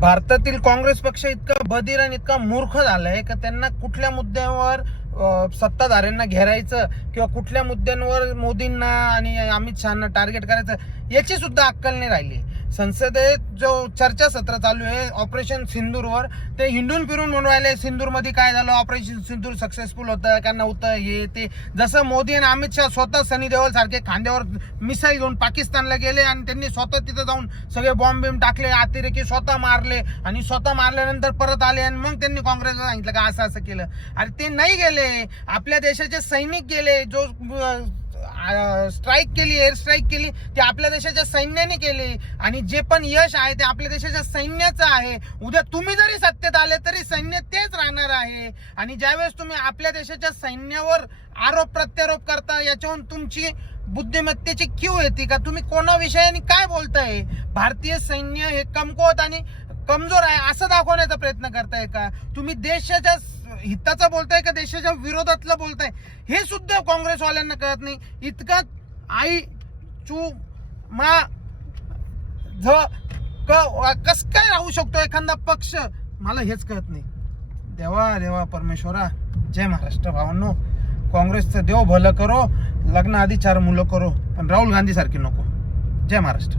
भारतातील काँग्रेस पक्ष इतका बधीर आणि इतका मूर्ख झालाय का त्यांना कुठल्या मुद्द्यावर सत्ताधाऱ्यांना घेरायचं किंवा कुठल्या मुद्द्यांवर मोदींना आणि अमित शहाना टार्गेट करायचं याची सुद्धा अक्कल नाही राहिली. संसदेत जो चर्चासत्र चालू आहे ऑपरेशन सिंदूरवर, ते हिंडून फिरून म्हणून राहिले सिंदूरमध्ये काय झालं, ऑपरेशन सिंदूर सक्सेसफुल होतं का नव्हतं, हे ते. जसं मोदी आणि अमित शहा स्वतः सनी देओल सारखे खांद्यावर मिसाईल घेऊन पाकिस्तानला गेले आणि त्यांनी स्वतः तिथं जाऊन सगळे बॉम्ब बिम टाकले, अतिरेकी स्वतः मारले आणि स्वतः मारल्यानंतर परत आले आणि मग त्यांनी काँग्रेसला सांगितलं का असं असं केलं. अरे ते नाही गेले, आपल्या देशाचे सैनिक गेले. जो स्ट्राईक केली, एअर स्ट्राईक केली, ते आपल्या देशाच्या सैन्याने केली आणि जे पण यश आहे ते आपल्या देशाच्या सैन्याचं आहे. उद्या तुम्ही जरी सत्तेत आले तरी सैन्य तेच राहणार आहे. आणि ज्यावेळेस तुम्ही आपल्या देशाच्या सैन्यावर आरोप प्रत्यारोप करता, याच्यावरून तुमची बुद्धिमत्तेची क्यू येते का? तुम्ही कोणाविषयाने काय बोलताय? भारतीय सैन्य हे कमकुवत आणि कमजोर आहे असं दाखवण्याचा प्रयत्न करताय का? तुम्ही देशाच्या हिताचं बोलताय का देशाच्या विरोधातलं बोलताय? हे सुद्धा काँग्रेसवाल्यांना कळत नाही. इतका आई चू मा झ कस काय राहू शकतो एखादा पक्ष, मला हेच कळत नाही. देवा देवा परमेश्वरा, जय महाराष्ट्र भावांनो. काँग्रेसचं देव भलं करो, लग्न आधी 4 मुलं करो, पण राहुल गांधी सारखी नको. जय महाराष्ट्र.